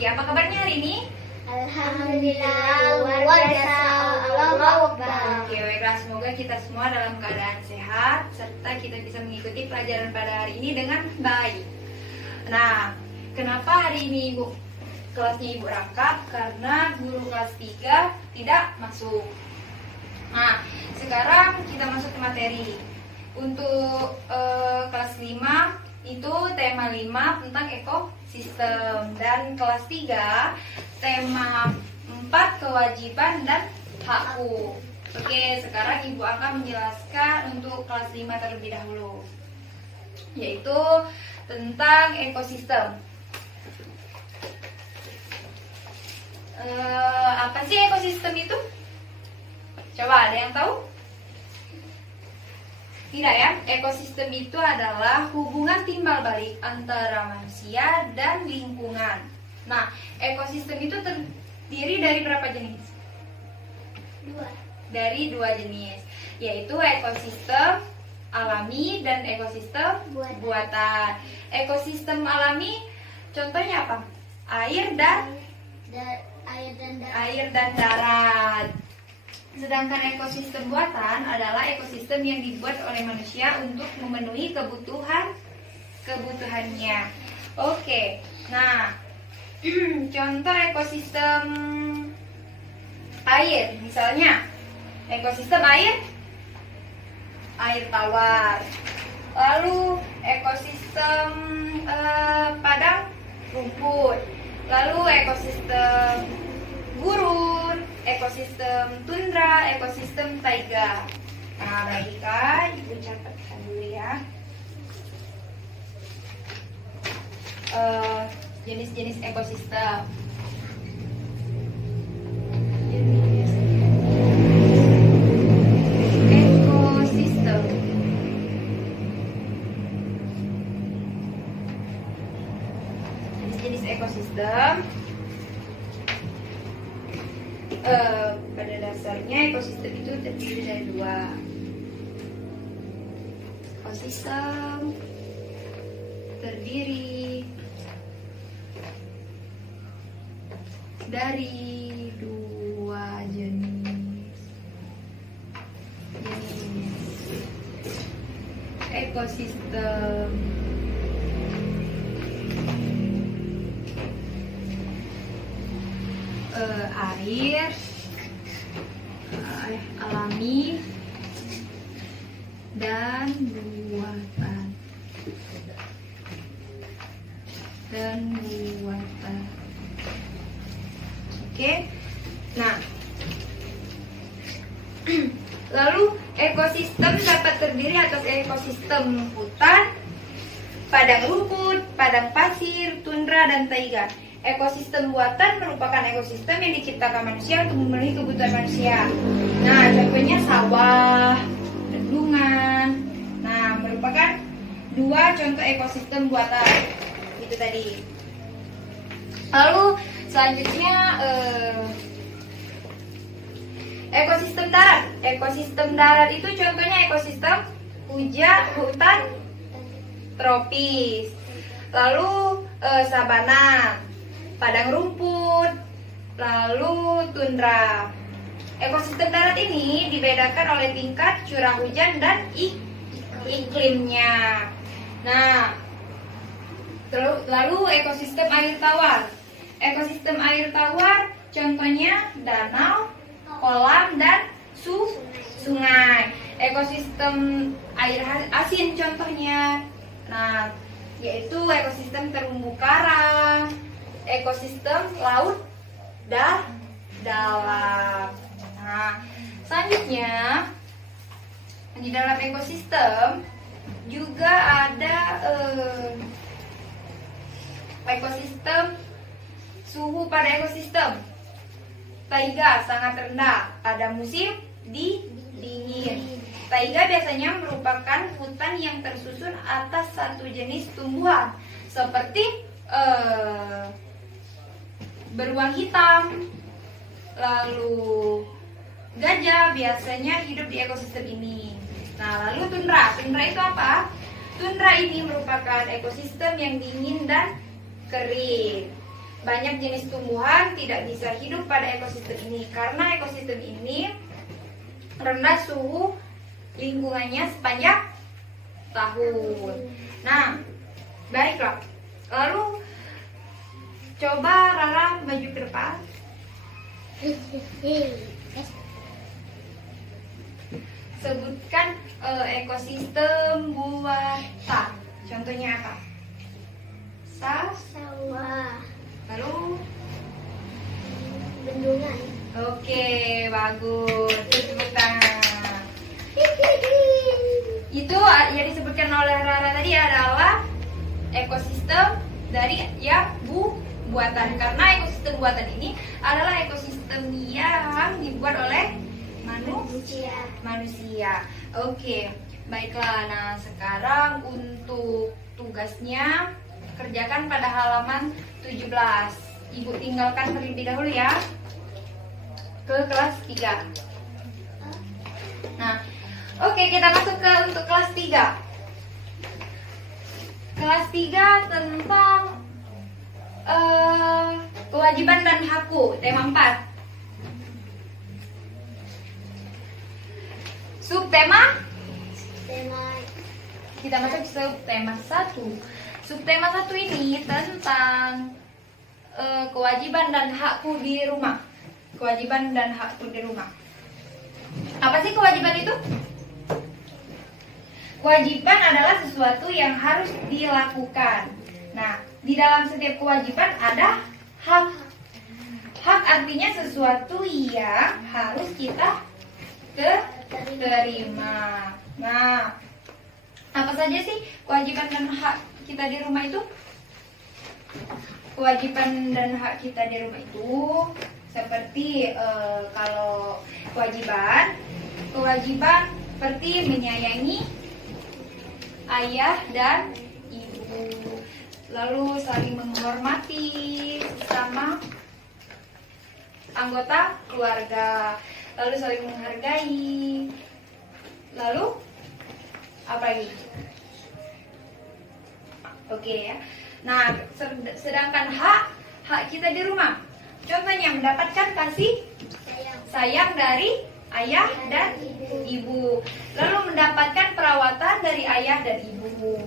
Oke, apa kabarnya hari ini? Alhamdulillah, luar biasa, Allahu Akbar. Oke, baiklah, semoga kita semua dalam keadaan sehat serta kita bisa mengikuti pelajaran pada hari ini dengan baik. Nah, kenapa hari ini kelasnya Ibu rangkap? Karena guru kelas 3 tidak masuk. Nah, sekarang kita masuk ke materi. Untuk kelas 5 itu tema 5 tentang ekosistem, dan kelas 3 tema 4 kewajiban dan hakku. Oke, sekarang Ibu akan menjelaskan untuk kelas 5 terlebih dahulu, yaitu tentang ekosistem. Apa sih ekosistem itu? Coba ada yang tahu? Tidak ya, ekosistem itu adalah hubungan timbal balik antara manusia dan lingkungan. Nah, ekosistem itu terdiri dari berapa jenis? Dari 2 jenis, yaitu ekosistem alami dan ekosistem buatan. Ekosistem alami contohnya apa? Air dan darat. Sedangkan ekosistem buatan adalah ekosistem yang dibuat oleh manusia untuk memenuhi kebutuhannya. Oke, nah contoh ekosistem air, misalnya ekosistem air tawar. Lalu ekosistem padang rumput. Lalu ekosistem gurun, ekosistem tundra, ekosistem taiga. Nah, baiklah, Ibu catatkan dulu ya. Jenis-jenis ekosistem. Jenis ekosistem. Pada dasarnya ekosistem itu terdiri dari 2. Ekosistem terdiri dari 2 jenis ekosistem air alami dan buatan. Oke. Nah, lalu ekosistem dapat terdiri atas ekosistem hutan, padang rumput, padang pasir, tundra, dan taiga. Ekosistem buatan merupakan ekosistem yang diciptakan manusia untuk memenuhi kebutuhan manusia. Nah, contohnya sawah, bendungan. Nah, merupakan 2 contoh ekosistem buatan. Itu tadi. Lalu selanjutnya ekosistem darat. Ekosistem darat itu contohnya ekosistem hutan tropis. Lalu sabana, padang rumput, lalu tundra. Ekosistem darat ini dibedakan oleh tingkat curah hujan dan iklimnya. Nah, lalu ekosistem air tawar. Ekosistem air tawar contohnya danau, kolam, dan sungai. Ekosistem air asin contohnya, nah, yaitu ekosistem terumbu karang, ekosistem laut dalam. Nah, selanjutnya di dalam ekosistem juga ada ekosistem suhu pada ekosistem. Taiga sangat rendah pada musim dingin. Taiga biasanya merupakan hutan yang tersusun atas satu jenis tumbuhan seperti beruang hitam. Lalu gajah biasanya hidup di ekosistem ini. Nah, lalu tundra. Tundra itu apa? Tundra ini merupakan ekosistem yang dingin dan kering. banyak jenis tumbuhan tidak bisa hidup pada ekosistem ini karena ekosistem ini rendah suhu lingkungannya sepanjang tahun. Nah, baiklah. Lalu coba Rara maju ke depan. Sebutkan ekosistem buatan. Contohnya apa? Sawah. Lalu Bendungan. oke, bagus. Tepuk tangan. Itu yang disebutkan oleh Rara tadi adalah ekosistem dari yang buatan. Karena ekosistem buatan ini adalah ekosistem yang dibuat oleh manusia. Oke, baiklah. Nah, sekarang untuk tugasnya kerjakan pada halaman 17. Ibu tinggalkan terlebih dahulu ya ke kelas 3. Nah, oke, kita masuk ke untuk kelas 3. Kelas 3 tentang kewajiban dan hakku, tema 4. Subtema kita masuk subtema 1. Subtema 1 ini tentang kewajiban dan hakku di rumah. Kewajiban dan hakku di rumah. Apa sih kewajiban itu? Kewajiban adalah sesuatu yang harus dilakukan. Nah, di dalam setiap kewajiban ada hak. Hak artinya sesuatu yang harus kita terima. Nah, apa saja sih kewajiban dan hak kita di rumah itu? Kewajiban dan hak kita di rumah itu seperti kalau kewajiban seperti menyayangi ayah dan ibu, lalu saling menghormati sesama anggota keluarga, lalu saling menghargai, lalu apa lagi? Oke ya. Nah, sedangkan hak kita di rumah, contohnya mendapatkan kasih sayang dari ayah dan ibu, lalu mendapatkan perawatan dari ayah dan ibu,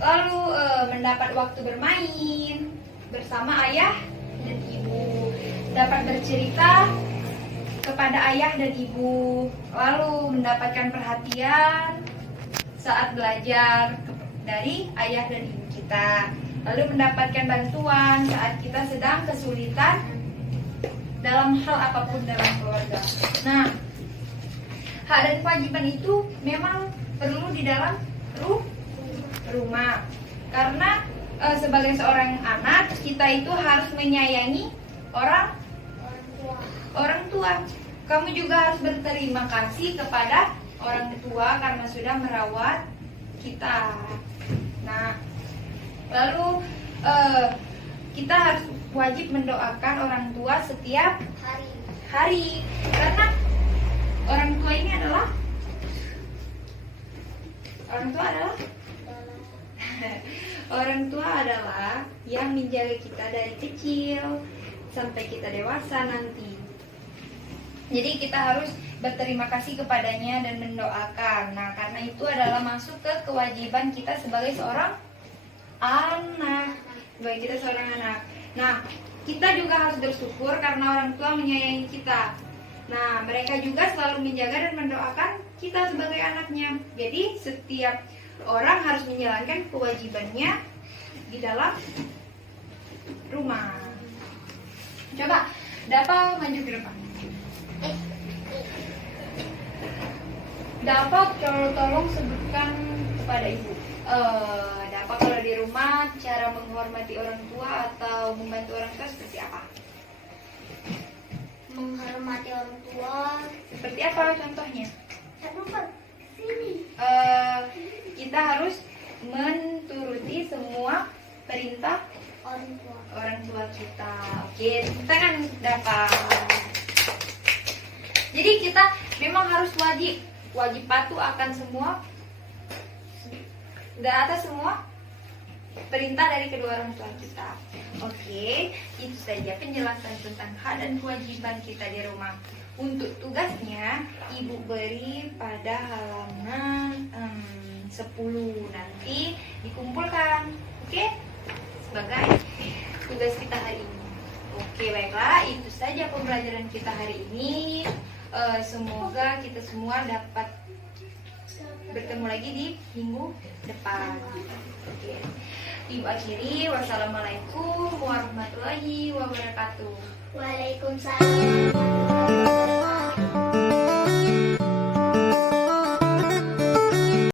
lalu mendapat waktu bermain bersama ayah dan ibu, dapat bercerita kepada ayah dan ibu, lalu mendapatkan perhatian saat belajar dari ayah dan ibu kita, lalu mendapatkan bantuan saat kita sedang kesulitan dalam hal apapun dalam keluarga. Nah, hak dan kewajiban itu memang perlu di dalam rumah. Karena sebagai seorang anak, kita itu harus menyayangi orang tua. Kamu juga harus berterima kasih kepada orang tua karena sudah merawat kita. Nah, lalu kita harus wajib mendoakan orang tua setiap hari. Karena orang tua ini adalah orang tua adalah yang menjaga kita dari kecil sampai kita dewasa nanti. Jadi kita harus berterima kasih kepadanya dan mendoakan. Nah, karena itu adalah masuk ke kewajiban kita sebagai seorang anak. Nah, kita juga harus bersyukur karena orang tua menyayangi kita. Nah, mereka juga selalu menjaga dan mendoakan kita sebagai anaknya. Jadi setiap orang harus menjalankan kewajibannya di dalam rumah. Coba, Dapat maju ke depan. Dapat tolong sebutkan kepada ibu. Dapat kalau di rumah cara menghormati orang tua atau membantu orang tua seperti apa? Menghormati orang tua. Seperti apa contohnya? Sini. Kita harus menturuti semua perintah orang tua kita. Oke, kita kan dapat. Jadi kita memang harus wajib patuh akan semua, atas semua perintah dari kedua orang tua kita. Oke, itu saja penjelasan tentang hak dan kewajiban kita di rumah. Untuk tugasnya, Ibu beri pada halaman 10. Nanti dikumpulkan, oke? Sebagai tugas kita hari ini. Oke, baiklah, itu saja pembelajaran kita hari ini. Semoga kita semua dapat bertemu lagi di minggu depan. Oke. Ibu akhiri, wassalamualaikum warahmatullahi wabarakatuh. Waalaikumsalam.